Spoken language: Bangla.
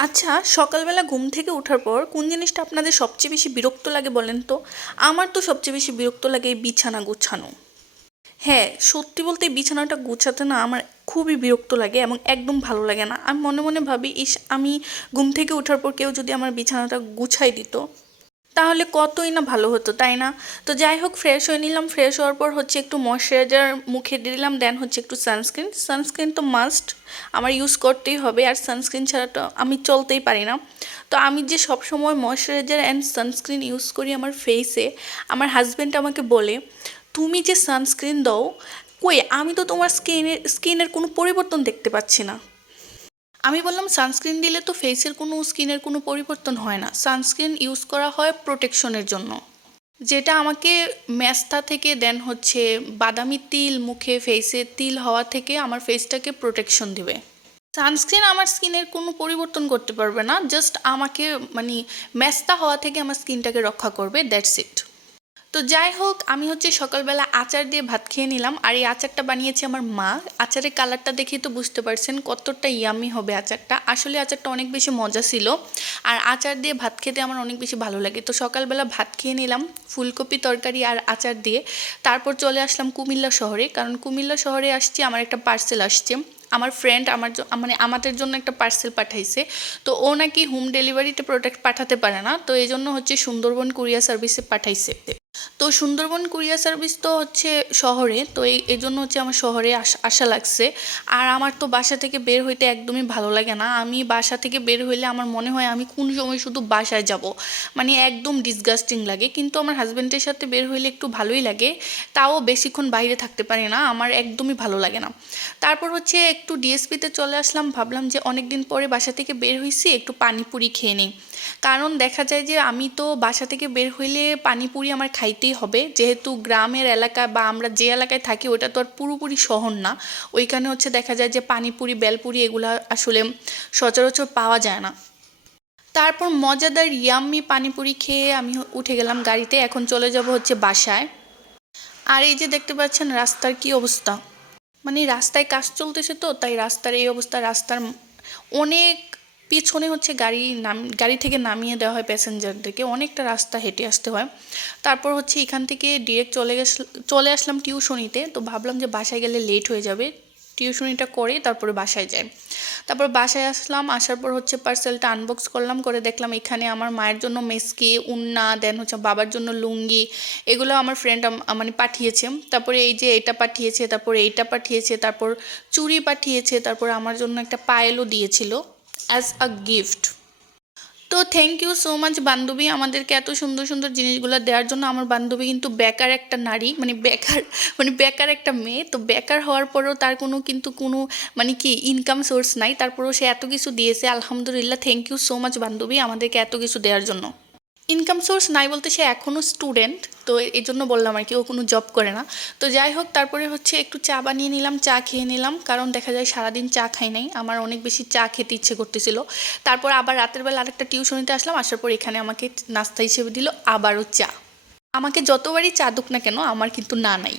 আচ্ছা সকালবেলা ঘুম থেকে ওঠার পর কোন জিনিসটা আপনাদের সবচেয়ে বেশি বিরক্ত লাগে বলেন তো? আমার তো সবচেয়ে বেশি বিরক্ত লাগে এই বিছানা গুছানো। হ্যাঁ সত্যি বলতে বিছানাটা গুছাতে না আমার খুবই বিরক্ত লাগে এবং একদম ভালো লাগে না। আমি মনে মনে ভাবি, ইস, আমি ঘুম থেকে ওঠার পর কেউ যদি আমার বিছানাটা গুছাই দিত তাহলে কতই না ভালো হতো, তাই না? তো যাই হোক ফ্রেশ হয়ে নিলাম ফ্রেশ হওয়ার পর হচ্ছে একটু ময়শ্চারাইজার মুখে দিলাম দেন হচ্ছে একটু সানস্ক্রিন সানস্ক্রিন তো মাস্ট আমার ইউজ করতেই হবে, আর সানস্ক্রিন ছাড়া তো আমি চলতেই পারি না। তো আমি যে সবসময় ময়শ্চারাইজার অ্যান্ড সানস্ক্রিন ইউজ করি আমার ফেসে আমার হাজব্যান্ড আমাকে বলে, তুমি যে সানস্ক্রিন দাও, কই? আমি তো তোমার স্কিনের স্কিনের কোনো পরিবর্তন দেখতে পাচ্ছি না। আমি বললাম সানস্ক্রিন দিলে তো ফেসের কোনো স্কিনের কোনো পরিবর্তন হয় না। সানস্ক্রিন ইউজ করা হয় প্রোটেকশনের জন্য। যেটা আমাকে ম্যাস্তা থেকে দেন হচ্ছে বাদামি তিল মুখে ফেসে তিল হওয়া থেকে আমার ফেসটাকে প্রোটেকশন দেবে। সানস্ক্রিন আমার স্কিনের কোনো পরিবর্তন করতে পারবে না জাস্ট আমাকে মানে ম্যাস্তা হওয়া থেকে আমার স্কিনটাকে রক্ষা করবে দ্যাটস ইট তো যাই হোক, আমি হচ্ছে সকালবেলা আচার দিয়ে ভাত খেয়ে নিলাম। আর এই আচারটা বানিয়েছে আমার মা। আচারের কালারটা দেখেই তো বুঝতে পারছেন কতটা ইয়ামি হবে আচারটা। আসলে আচারটা অনেক বেশি মজা ছিল। আর আচার দিয়ে ভাত খেতে আমার অনেক বেশি ভালো লাগে। তো সকালবেলা ভাত খেয়ে নিলাম, ফুলকপি তরকারি আর আচার দিয়ে। তারপর চলে আসলাম কুমিল্লা শহরে। কারণ কুমিল্লা শহরে আসছি, আমার একটা পার্সেল আসছে। আমার ফ্রেন্ড আমার মানে আমাদের জন্য একটা পার্সেল পাঠাইছে। তো ও নাকি হোম ডেলিভারিতে প্রোডাক্ট পাঠাতে পারে না। তো এই জন্য হচ্ছে সুন্দরবন কুরিয়ার সার্ভিসে পাঠাইছে। তো সুন্দরবন কুরিয়ার সার্ভিস তো হচ্ছে শহরে, তো এই জন্য হচ্ছে আমার শহরে আস- আসা লাগছে। আর আমার তো বাসা থেকে বের হইতে একদমই ভালো লাগে না। আমি বাসা থেকে বের হইলে আমার মনে হয় আমি কোন সময় শুধু বাসায় যাব। মানে একদম ডিসগাস্টিং লাগে। কিন্তু আমার হাজব্যান্ডের সাথে বের হইলে একটু ভালোই লাগে। তাও বেশিক্ষণ বাইরে থাকতে পারি না। আমার একদমই ভালো লাগে না। তারপর হচ্ছে একটু ডিএসপিতে চলে আসলাম। ভাবলাম যে অনেক দিন পরে বাসা থেকে বের হয়েছি একটু পানিপুরি খেয়ে নিই। কারণ দেখা যায় যে আমি তো বাসা থেকে বের হইলে পানিপুরি আমার খাইতেই হবে। যেহেতু গ্রামের এলাকা বা আমরা যে এলাকায় থাকি ওটা তো আর পুরোপুরি শহর না। ওইখানে হচ্ছে দেখা যায় যে পানিপুরি, বেলপুরি এগুলো আসলে সচরাচর পাওয়া যায় না। তারপর মজাদার ইয়াম্মি পানিপুরি খেয়ে আমি উঠে গেলাম গাড়িতে। এখন চলে যাব হচ্ছে বাসায়। আর এই যে দেখতে পাচ্ছেন রাস্তার কি অবস্থা। মানে রাস্তায় কাজ চলতেছে তো, তাই রাস্তার এই অবস্থা, রাস্তার অনেক পিছনে হচ্ছে গাড়ি নাম, গাড়ি থেকে নামিয়ে দেওয়া হয় প্যাসেঞ্জারদেরকে অনেকটা রাস্তা হেঁটে আসতে হয়। তারপর হচ্ছে এখান থেকে ডিরেক্ট চলে গেছ চলে আসলাম টিউশনিতে। তো ভাবলাম যে বাসায় গেলে লেট হয়ে যাবে। টিউশনিটা করে তারপরে বাসায় যাই। তারপর বাসায় আসলাম, আসার পর হচ্ছে পার্সেলটা আনবক্স করলাম, করে দেখলাম এখানে আমার মায়ের জন্য মেসকি, উন্না দেন হচ্ছে বাবার জন্য লুঙ্গি, এগুলো আমার ফ্রেন্ড মানে পাঠিয়েছে। তারপরে এই যে এটা পাঠিয়েছে, তারপরে এইটা পাঠিয়েছে, তারপর চুড়ি পাঠিয়েছে, তারপর আমার জন্য একটা পায়েলও দিয়েছিল। অ্যাজ আ গিফট তো থ্যাংক ইউ সো মাচ বান্ধবী, আমাদেরকে এত সুন্দর সুন্দর জিনিসগুলো দেওয়ার জন্য। আমার বান্ধবী কিন্তু বেকার একটা নারী মানে বেকার মানে বেকার একটা মেয়ে। তো বেকার হওয়ার পরেও তার কোনো কিন্তু কোনো মানে কি ইনকাম সোর্স নাই। তারপরেও সে এত কিছু দিয়েছে। আলহামদুলিল্লাহ থ্যাংক ইউ সো মাচ বান্ধবী, আমাদেরকে এত কিছু দেওয়ার জন্য। ইনকাম সোর্স নাই বলতে সে এখনও স্টুডেন্ট তো এই জন্য বললাম আর কি, ও কোনো জব করে না। তো যাই হোক, তারপরে হচ্ছে একটু চা বানিয়ে নিলাম, চা খেয়ে নিলাম, কারণ দেখা যায় সারাদিন চা খাই নাই, আমার অনেক বেশি চা খেতে ইচ্ছে করতেছিল। তারপর আবার রাতের বেলা আরেকটা টিউশনিতে আসলাম, আসার পর এখানে আমাকে নাস্তা হিসেবে দিল, আবারও চা। আমাকে যতবারই চা দুক না কেন, আমার কিন্তু না নাই।